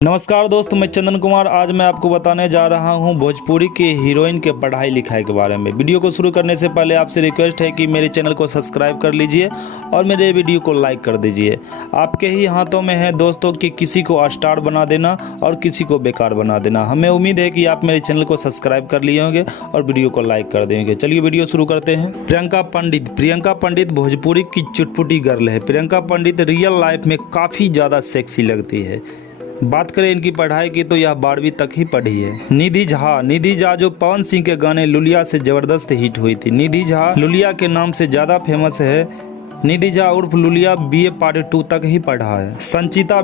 नमस्कार दोस्तों, मैं चंदन कुमार। आज मैं आपको बताने जा रहा हूं भोजपुरी के हीरोइन के पढ़ाई लिखाई के बारे में। वीडियो को शुरू करने से पहले आपसे रिक्वेस्ट है कि मेरे चैनल को सब्सक्राइब कर लीजिए और मेरे वीडियो को लाइक कर दीजिए। आपके ही हाथों में है दोस्तों कि किसी को स्टार बना देना और किसी को बेकार बना देना। हमें उम्मीद है कि आप मेरे चैनल को सब्सक्राइब कर लिए होंगे और वीडियो को लाइक कर देंगे। चलिए वीडियो शुरू करते हैं। प्रियंका पंडित भोजपुरी की चुटपुटी गर्ल है। प्रियंका पंडित रियल लाइफ में काफ़ी ज़्यादा सेक्सी लगती है। बात करें इनकी पढ़ाई की तो यह 12वीं तक ही पढ़ी है। निधि झा जो पवन सिंह के गाने लुलिया से जबरदस्त हिट हुई थी। निधि झा लुलिया के नाम से ज़्यादा फेमस है। निधि झा उर्फ लुलिया BA पार्ट 2 तक ही पढ़ा है। संचिता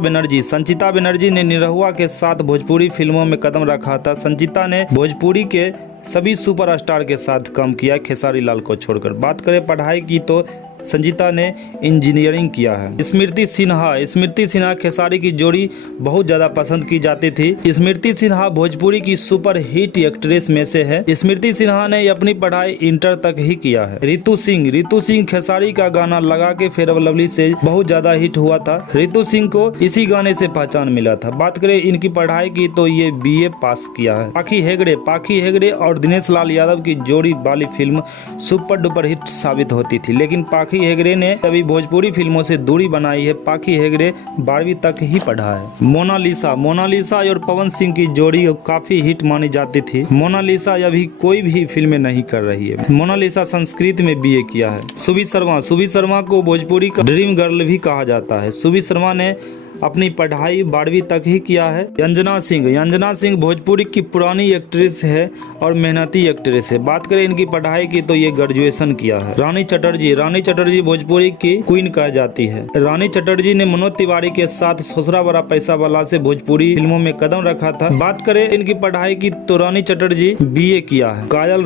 बनर्जी ने निरहुआ के साथ भोजपुरी फिल्मों में कदम रखा था। संचिता ने भोजपुरी के सभी सुपरस्टार के साथ काम किया, खेसारी लाल को छोड़कर। बात करें पढ़ाई की तो संचिता ने इंजीनियरिंग किया है। स्मृति सिन्हा खेसारी की जोड़ी बहुत ज्यादा पसंद की जाती थी। स्मृति सिन्हा भोजपुरी की सुपर हिट एक्ट्रेस में से है। स्मृति सिन्हा ने अपनी पढ़ाई इंटर तक ही किया है। रितु सिंह खेसारी का गाना लगा के फेयर एंड लवली से बहुत ज्यादा हिट हुआ था। रितु सिंह को इसी गाने से पहचान मिला था। बात करें इनकी पढ़ाई की तो ये BA पास किया है। पाखी हेगड़े और दिनेश लाल यादव की जोड़ी वाली फिल्म सुपर डुपर हिट साबित होती थी, लेकिन पाखी हेगड़े ने अभी भोजपुरी फिल्मों से दूरी बनाई है। पाखी हेगड़े 12वीं तक ही पढ़ा है। मोनालिसा और पवन सिंह की जोड़ी काफी हिट मानी जाती थी। मोनालिसा अभी कोई भी फिल्में नहीं कर रही है। मोनालिसा संस्कृत में BA किया है। सुबी शर्मा को भोजपुरी का ड्रीम गर्ल भी कहा जाता है। सुबी शर्मा ने अपनी पढ़ाई 12वीं तक ही किया है। अंजना सिंह भोजपुरी की पुरानी एक्ट्रेस है और मेहनती एक्ट्रेस है। बात करें इनकी पढ़ाई की तो ये ग्रेजुएशन किया है। रानी चटर्जी भोजपुरी की क्वीन कहा जाती है। रानी चटर्जी ने मनोज तिवारी के साथ ससुरा बड़ा पैसा वाला से भोजपुरी फिल्मों में कदम रखा था। बात करें इनकी पढ़ाई की तो रानी चटर्जी BA किया है। काजल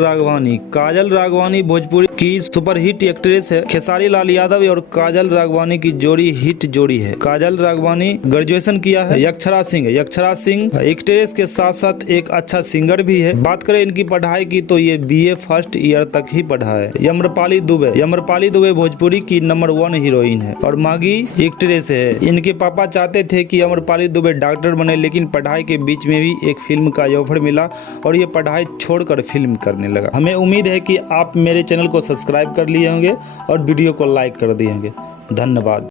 राघवानी भोजपुरी की सुपर हिट एक्ट्रेस है। खेसारी लाल यादव और काजल राघवानी की जोड़ी हिट जोड़ी है। काजल राघवानी ग्रेजुएशन किया है। यक्षरा सिंह एक्ट्रेस के साथ साथ एक अच्छा सिंगर भी है। बात करें इनकी पढ़ाई की तो ये BA फर्स्ट ईयर तक ही पढ़ा है। यम्रपाली दुबे भोजपुरी की नंबर 1 हीरोइन है और मागी एक्ट्रेस है। इनके पापा चाहते थे कि यम्रपाली दुबे डॉक्टर बने, लेकिन पढ़ाई के बीच में भी एक फिल्म का ऑफर मिला और ये पढ़ाई छोड़कर फिल्म करने लगा। हमें उम्मीद है कि आप मेरे चैनल को सब्सक्राइब कर लिए होंगे और वीडियो को लाइक कर दिए होंगे। धन्यवाद।